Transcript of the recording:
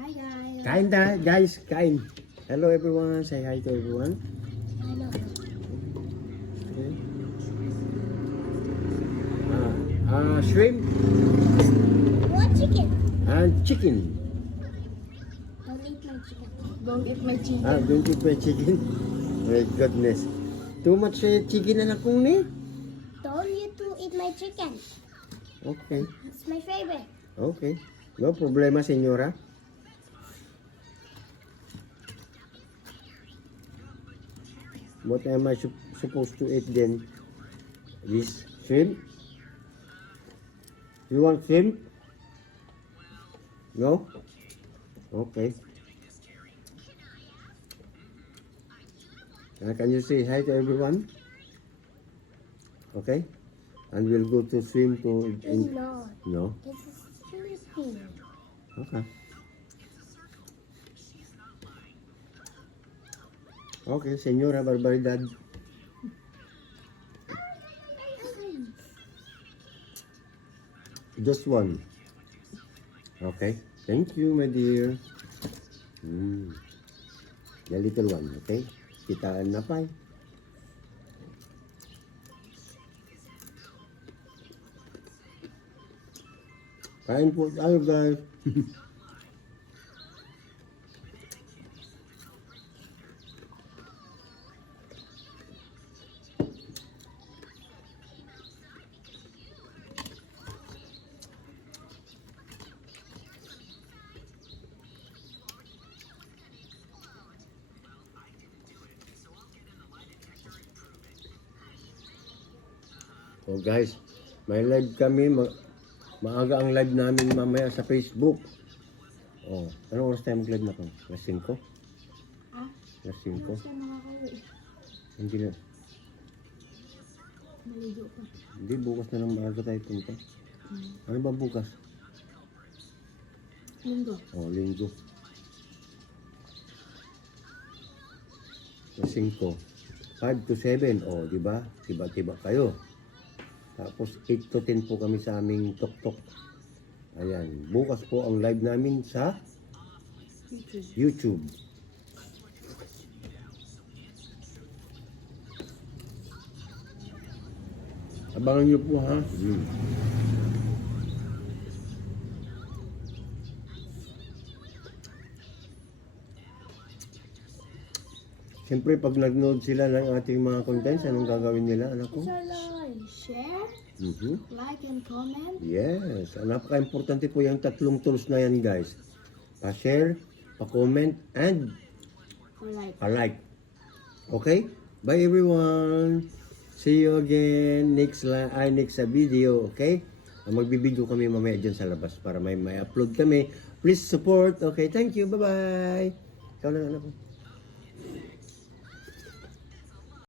Hi guys. Kain ta, guys, kain. Hello everyone, say hi to everyone. Hello. Okay. Shrimp What chicken? and chicken. Don't eat my chicken. Don't eat my chicken. Don't eat my chicken. My goodness. Too much chicken na akong ni. Don't you to eat my chicken. Okay, It's my favorite. okay. No problema, senyora. What am I supposed to eat then? This shrimp? You want shrimp? No? Okay. Can you say hi to everyone? Okay? And we'll go to swim to... It's not. No? This is Philippine. Okay. Okay, señora barbaridad. Just one. Okay. Thank you, my dear. The little one, okay? Kitaan na pa. Kain po tayo, guys. So guys, may live kami. Maaga ang live namin mamaya sa Facebook. Oh, anong oras tayo mag-live na po? Alas 5? Ah? Alas 5? Siya nakakauwi. Hindi na. Maligo pa. Hindi, bukas na lang maaga tayo punta. Ano ba bukas? Linggo. Oh, linggo. Alas 5. 5 to 7. Oh, di ba? Tiba-tiba kayo. Tapos 8 to 10 po kami sa aming tok-tok. Ayan. Bukas po ang live namin sa YouTube. Abangan nyo po ha. Siyempre pag nag-nood sila ng ating mga contents, anong gagawin nila, anak ko? Share, Mhm. like, and comment. Yes, napaka-importante po yung tatlong tools na yan, guys. Pa-share, pa-comment, and Or like. pa-like. Okay? Bye everyone! See you again next sa video, okay? Magbibideo kami mamaya dyan sa labas para may upload kami. Please support. Okay, thank you. Bye-bye! Ikaw na, anak ko.